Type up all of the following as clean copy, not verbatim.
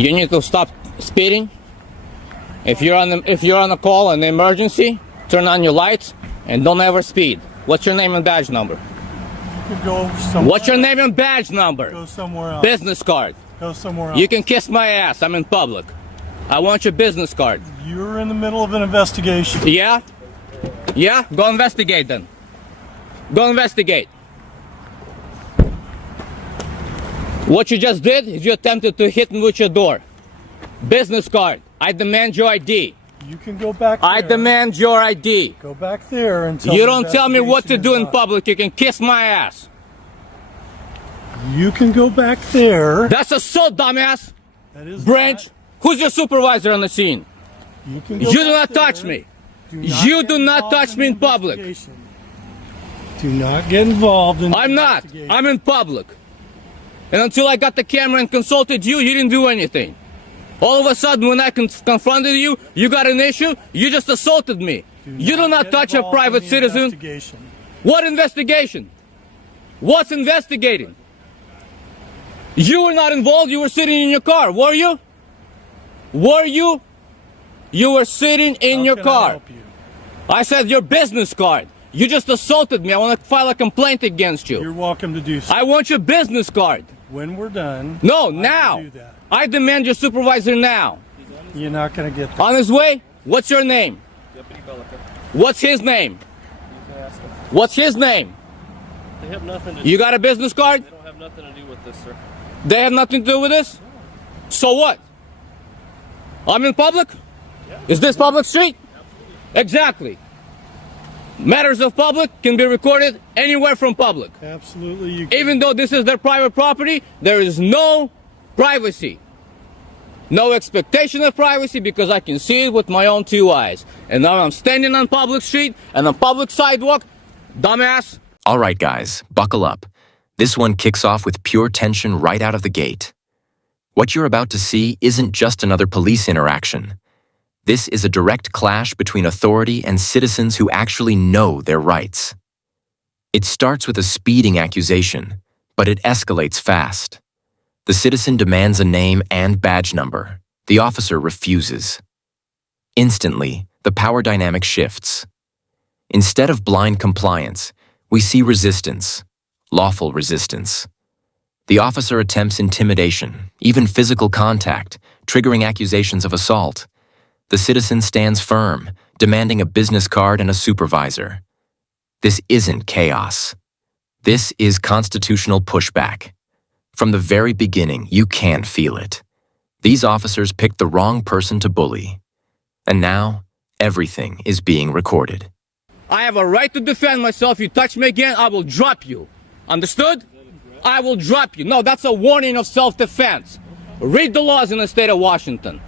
You need to stop speeding. If you're on a call, an emergency, turn on your lights and don't ever speed. What's your name and badge number? You could go somewhere. What's your name and badge number? Go somewhere else. Business card. Go somewhere else. You can kiss my ass. I'm in public. I want your business card. You're in the middle of an investigation. Yeah? Yeah? Go investigate then. Go investigate. What you just did is you attempted to hit me with your door. Business card. I demand your ID. You can go back there. I demand your ID. Go back there until You don't tell me what to do in public. You can kiss my ass. You can go back there. That's assault, dumbass. That is Branch. Who's your supervisor on the scene? You can go You do back not touch there. me. You do not touch me in public. Do not get involved in I'm not. I'm in public. And until I got the camera and consulted you, you didn't do anything. All of a sudden, when I confronted you, you got an issue, you just assaulted me. You do not touch a private citizen. What investigation? What's investigating? You were not involved, you were sitting in your car, were you? Were you? You were sitting in your car. I said your business card. You just assaulted me. I want to file a complaint against you. You're welcome to do so. I want your business card. When we're done. No, now. I demand your supervisor now. You're not going to get that. On his way? What's your name? What's his name? What's his name? They have nothing to do. You got a business card? They don't have nothing to do with this, sir. They have nothing to do with this? So what? I'm in public? Yeah. Is this public street? Absolutely. Exactly. Matters of public can be recorded anywhere from public. Absolutely. You can. Even though this is their private property, there is no privacy. No expectation of privacy because I can see it with my own two eyes. And now I'm standing on public street and on public sidewalk. Dumbass. All right, guys, buckle up. This one kicks off with pure tension right out of the gate. What you're about to see isn't just another police interaction. This is a direct clash between authority and citizens who actually know their rights. It starts with a speeding accusation, but it escalates fast. The citizen demands a name and badge number. The officer refuses. Instantly, the power dynamic shifts. Instead of blind compliance, we see resistance, lawful resistance. The officer attempts intimidation, even physical contact, triggering accusations of assault. The citizen stands firm, demanding a business card and a supervisor. This isn't chaos. This is constitutional pushback. From the very beginning, you can feel it. These officers picked the wrong person to bully. And now, everything is being recorded. I have a right to defend myself. You touch me again, I will drop you. Understood? I will drop you. No, that's a warning of self-defense. Read the laws in the state of Washington.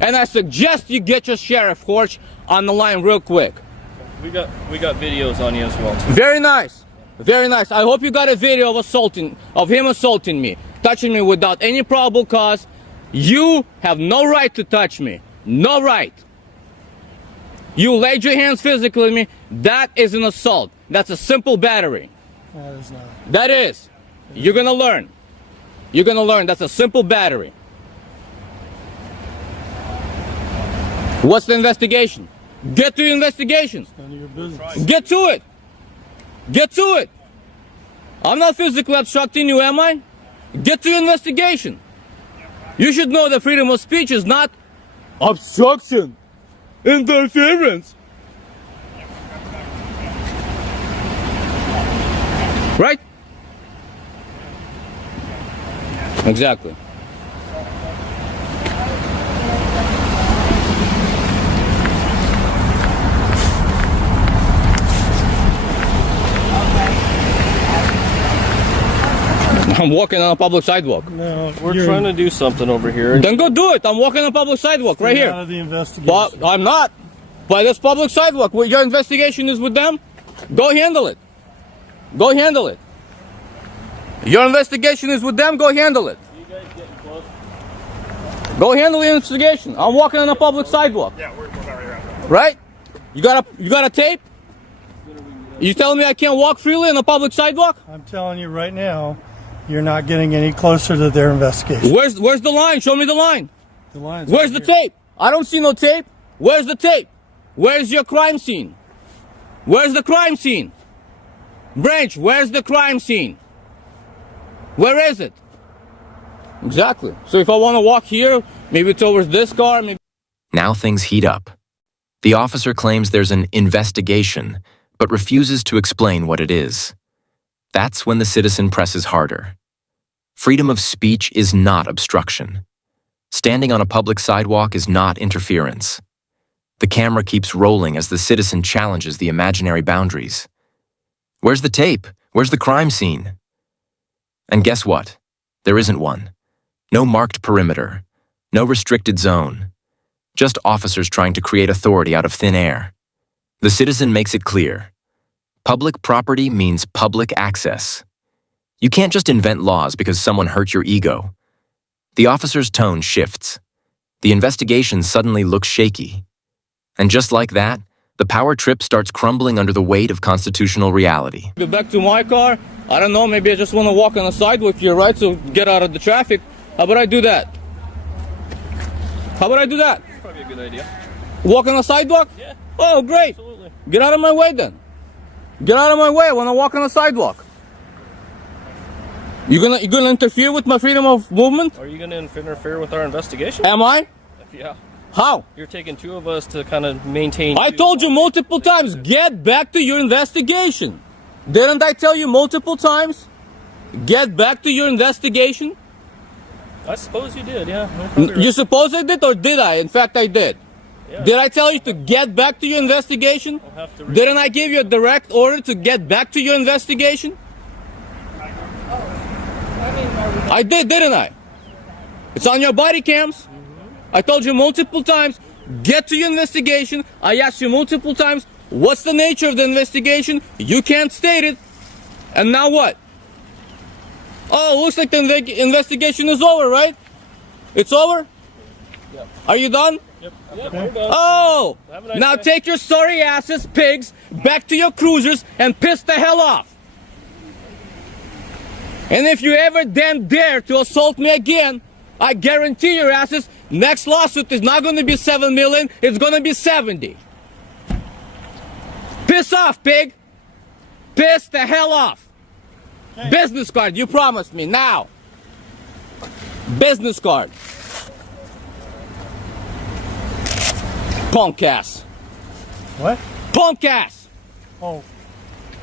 And I suggest you get your sheriff, Horch, on the line real quick. We got videos on you as well, too. Very nice. Very nice. I hope you got a video of him assaulting me, touching me without any probable cause. You have no right to touch me. No right. You laid your hands physically on me. That is an assault. That's a simple battery. That is not. That is. You're gonna learn. You're gonna learn. That's a simple battery. What's the investigation? Get to the investigation. None of your business. Get to it. Get to it. I'm not physically obstructing you, am I? Get to the investigation. You should know that freedom of speech is not obstruction, interference. Right? Exactly. I'm walking on a public sidewalk. No, We're trying to do something over here. Then go do it. I'm walking on a public sidewalk right here. Out of the investigation. But I'm not. By this public sidewalk. Your investigation is with them. Go handle it. Go handle it. Your investigation is with them. Go handle it. You guys getting close? Go handle the investigation. I'm walking on a public sidewalk. Yeah, we're not right around. Right? You got a tape? You telling me I can't walk freely on a public sidewalk? I'm telling you right now, You're not getting any closer to their investigation. Where's the line? Show me the line. The line's Where's over the here. tape? I don't see no tape. Where's the tape? Where's your crime scene? Where's the crime scene? Branch, where's the crime scene? Where is it? Exactly. So if I want to walk here, maybe towards this car, maybe... Now things heat up. The officer claims there's an investigation, but refuses to explain what it is. That's when the citizen presses harder. Freedom of speech is not obstruction. Standing on a public sidewalk is not interference. The camera keeps rolling as the citizen challenges the imaginary boundaries. Where's the tape? Where's the crime scene? And guess what? There isn't one. No marked perimeter. No restricted zone. Just officers trying to create authority out of thin air. The citizen makes it clear. Public property means public access. You can't just invent laws because someone hurt your ego. The officer's tone shifts. The investigation suddenly looks shaky. And just like that, the power trip starts crumbling under the weight of constitutional reality. back to my car. I don't know, maybe I just want to walk on the sidewalk here, right? So get out of the traffic. How about I do that? How about I do that? Probably a good idea. Walk on the sidewalk? Yeah. Oh, great. Absolutely. Get out of my way then. Get out of my way. I want to walk on the sidewalk. You gonna interfere with my freedom of movement? Are you going to interfere with our investigation? Am I? Yeah. How? You're taking two of us to kind of maintain. I told you multiple times, get back to your investigation. Didn't I tell you multiple times? Get back to your investigation. I suppose you did, yeah. No, probably You right. suppose I did or did I? In fact, I did. Yeah. Did I tell you to get back to your investigation? I'll have to read- Didn't I give you a direct order to get back to your investigation? I did, didn't I? It's on your body cams. I told you multiple times, get to your investigation. I asked you multiple times, what's the nature of the investigation? You can't state it. And now what? Oh, looks like the investigation is over, right? It's over? Yep. Are you done? Yep. Yep. We're done. Oh! Have a nice Now day. take your sorry asses, pigs, back to your cruisers and piss the hell off. And if you ever then dare to assault me again, I guarantee your asses, next lawsuit is not going to be 7 million, it's going to be 70. Piss off, pig. Piss the hell off. Okay. Business card, you promised me, now. Business card. Punk ass. What? Punk ass. Oh,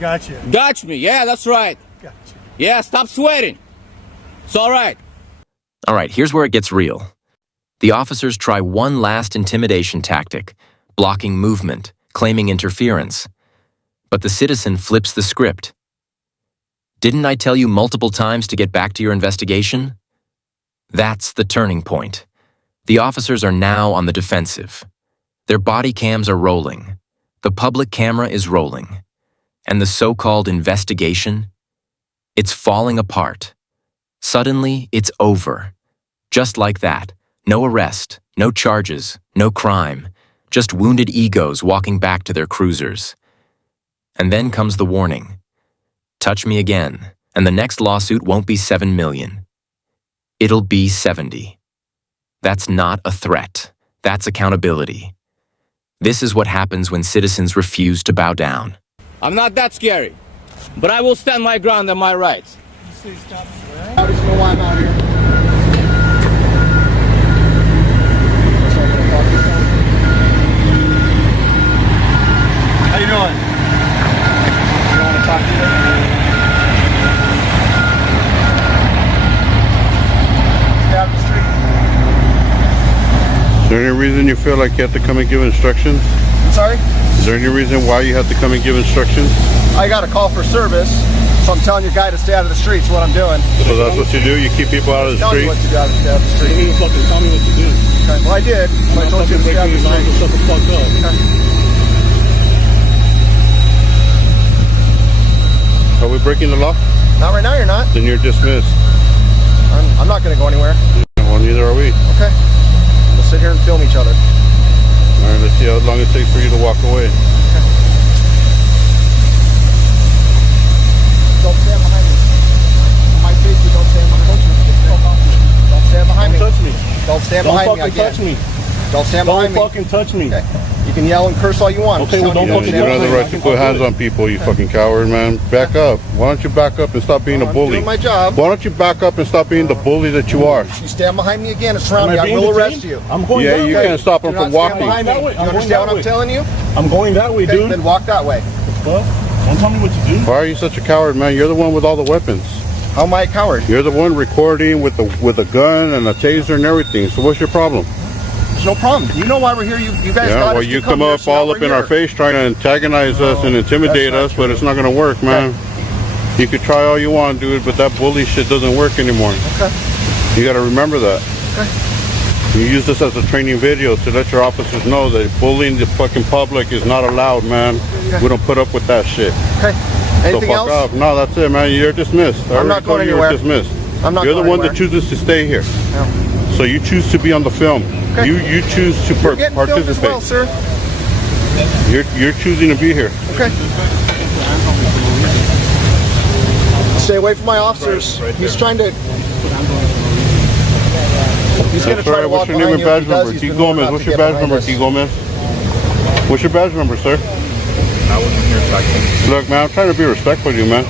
gotcha. Got me, yeah, that's right. Gotcha. Yeah, stop sweating. It's all right. All right, here's where it gets real. The officers try one last intimidation tactic, blocking movement, claiming interference. But the citizen flips the script. Didn't I tell you multiple times to get back to your investigation? That's the turning point. The officers are now on the defensive. Their body cams are rolling. The public camera is rolling. And the so-called investigation? It's falling apart. Suddenly, it's over. Just like that. No arrest, no charges, no crime. Just wounded egos walking back to their cruisers. And then comes the warning. Touch me again, and the next lawsuit won't be 7 million. It'll be 70. That's not a threat. That's accountability. This is what happens when citizens refuse to bow down. I'm not that scary, but I will stand my ground and my rights. You say stop swearing? I just know why I'm out here. How you doing? You want to talk to you? Stay off the street. Is there any reason you feel like you have to come and give instructions? I'm sorry? Is there any reason why you have to come and give instructions? I got a call for service, so I'm telling your guy to stay out of the streets. What I'm doing. So that's what you do? You keep people out of the Tell street? me what to do out of the street. You fucking tell me what to do. Okay. Well, I did. I told you to stay out of the street. Shut the fuck up. Okay. Are we breaking the law? Not right now, you're not. Then you're dismissed. I'm not going to go anywhere. Well, neither are we. Okay. We'll sit here and film each other. All right, let's see how long it takes for you to walk away. Don't stand behind me. I might take you stand Don't behind me fucking again. touch me. Don't stand Don't behind me. fucking touch me. Okay. You can yell and curse all you want. Okay, well, don't You fucking don't have the touch right me. to put hands on people, you fucking coward, man. Back up. Why don't you back up and stop being a I'm bully? doing my job. Why don't you back up and stop being the bully that you are? You stand behind me again and surround Am me. I being will detained? arrest you. I'm going Yeah, that you way. can't stop Do him not from stand walking. behind me. That way. You I'm going understand that what I'm way. telling you? I'm going that way, Okay, dude. then walk that way. What? Don't tell me what to do. Why are you such a coward, man? You're the one with all the weapons. How am I a coward? You're the one recording with a gun and a taser and everything. So what's your problem? There's no problem. You know why we're here. You guys Yeah, got well, us to you come come here, up so now all we're up in our here. face trying to antagonize us and intimidate that's us, not but true. it's not going to work, man. You could try all you want, dude, but that bully shit doesn't work anymore. Okay. You got to remember that. Okay. You use this as a training video to let your officers know that bullying the fucking public is not allowed, man. Okay. We don't put up with that shit. Okay. So Anything fuck else? off. No, that's it, man. You're dismissed. I I'm not already told going you you're anywhere. dismissed. I'm not You're the going one anywhere. that chooses to stay here. No. So you choose to be on the film. Okay. You choose to You're getting filmed as participate. well, sir. You're choosing to be here. Okay. Stay away from my officers. He's trying to. He's going to That's try right. to walk What's your name behind and you. badge If he does, number? he's T. been warned Gomez. not What's to your get badge behind number, us. T. Gomez? What's your badge number, sir? Look, man, I'm trying to be respectful to you, man.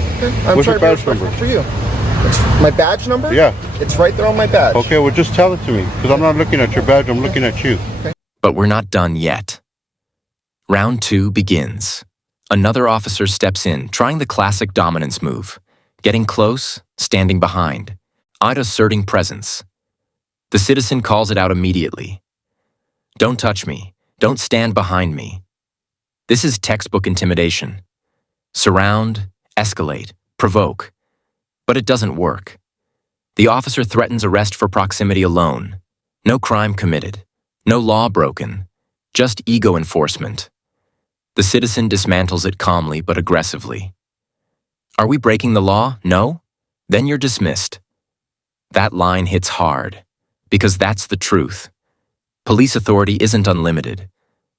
I'm What's your trying to be badge number? respectful for you. My badge number? Yeah. It's right there on my badge. Okay, well, just tell it to me, because I'm not looking at your badge, I'm looking at you. But we're not done yet. Round 2 begins. Another officer steps in, trying the classic dominance move. Getting close, standing behind. I'd asserting presence. The citizen calls it out immediately. Don't touch me. Don't stand behind me. This is textbook intimidation. Surround, escalate, provoke. But it doesn't work. The officer threatens arrest for proximity alone. No crime committed. No law broken. Just ego enforcement. The citizen dismantles it calmly but aggressively. Are we breaking the law? No? Then you're dismissed. That line hits hard, because that's the truth. Police authority isn't unlimited.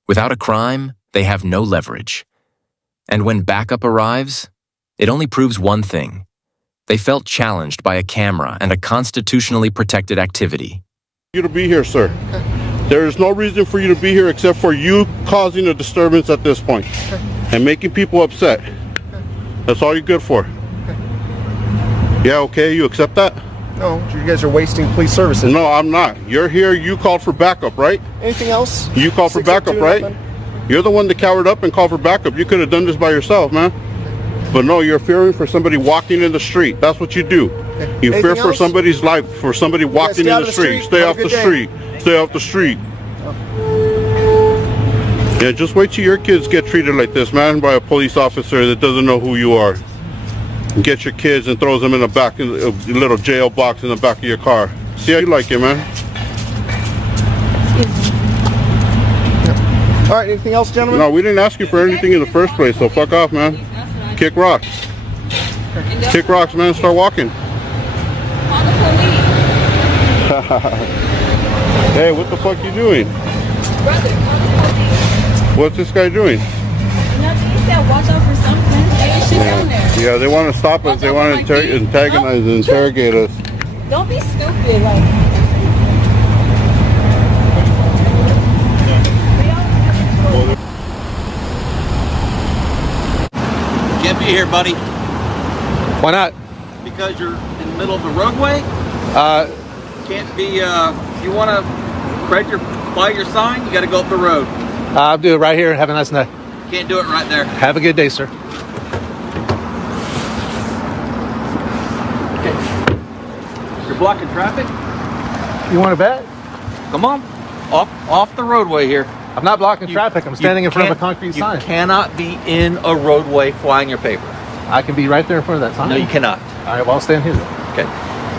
Without a crime, they have no leverage. And when backup arrives, it only proves one thing. They felt challenged by a camera and a constitutionally protected activity. You to be here, sir. There is no reason for you to be here except for you causing a disturbance at this point and making people upset. That's all you're good for. Yeah, okay, you accept that? No, you guys are wasting police services. No, I'm not. You're here, you called for backup, right? Anything else? You called for backup, 602 right? nothing? You're the one that cowered up and called for backup. You could have done this by yourself, man. But no, you're fearing for somebody walking in the street. That's what you do. You fear Anything for else? somebody's life, for somebody walking stay in out the of the street. street. Stay Have a off the good day. street. Stay off the street. Yeah, just wait till your kids get treated like this, man, by a police officer that doesn't know who you are. And get your kids and throws them in the back, in a little jail box in the back of your car. See how you like it, man? All right, anything else, gentlemen? No, we didn't ask you for anything in the first place, so fuck off, man. Kick rocks. Kick rocks, man. Start walking. Call the police. Hey, what the fuck you doing? Brother, call the police. What's this guy doing? Nothing. He said watch out for something. Ain't shit down there. Yeah, they want to stop us. They want to antagonize and interrogate us. Don't be stupid. Like, Can't be here, buddy, Why not? because you're in the middle of the roadway. Can't be, if you want to buy your sign, you got to go up the road. I'll do it right here. Have a nice night. Can't do it right there. Have a good day, sir. You're blocking traffic. You want to bet? Come on, off the roadway here. I'm not blocking traffic. I'm standing in front of a concrete sign. You cannot be in a roadway flying your paper. I can be right there in front of that sign. No, you cannot. All right, well, I'll stand here. Okay.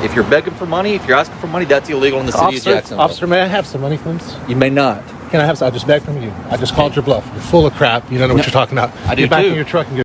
If you're begging for money, if you're asking for money, that's illegal in the city of Jacksonville. Officer, may I have some money, please? You may not. Can I have some? I just begged from you. I just called your bluff. You're full of crap. You don't know what you're talking about. I do Get back too. in your truck and get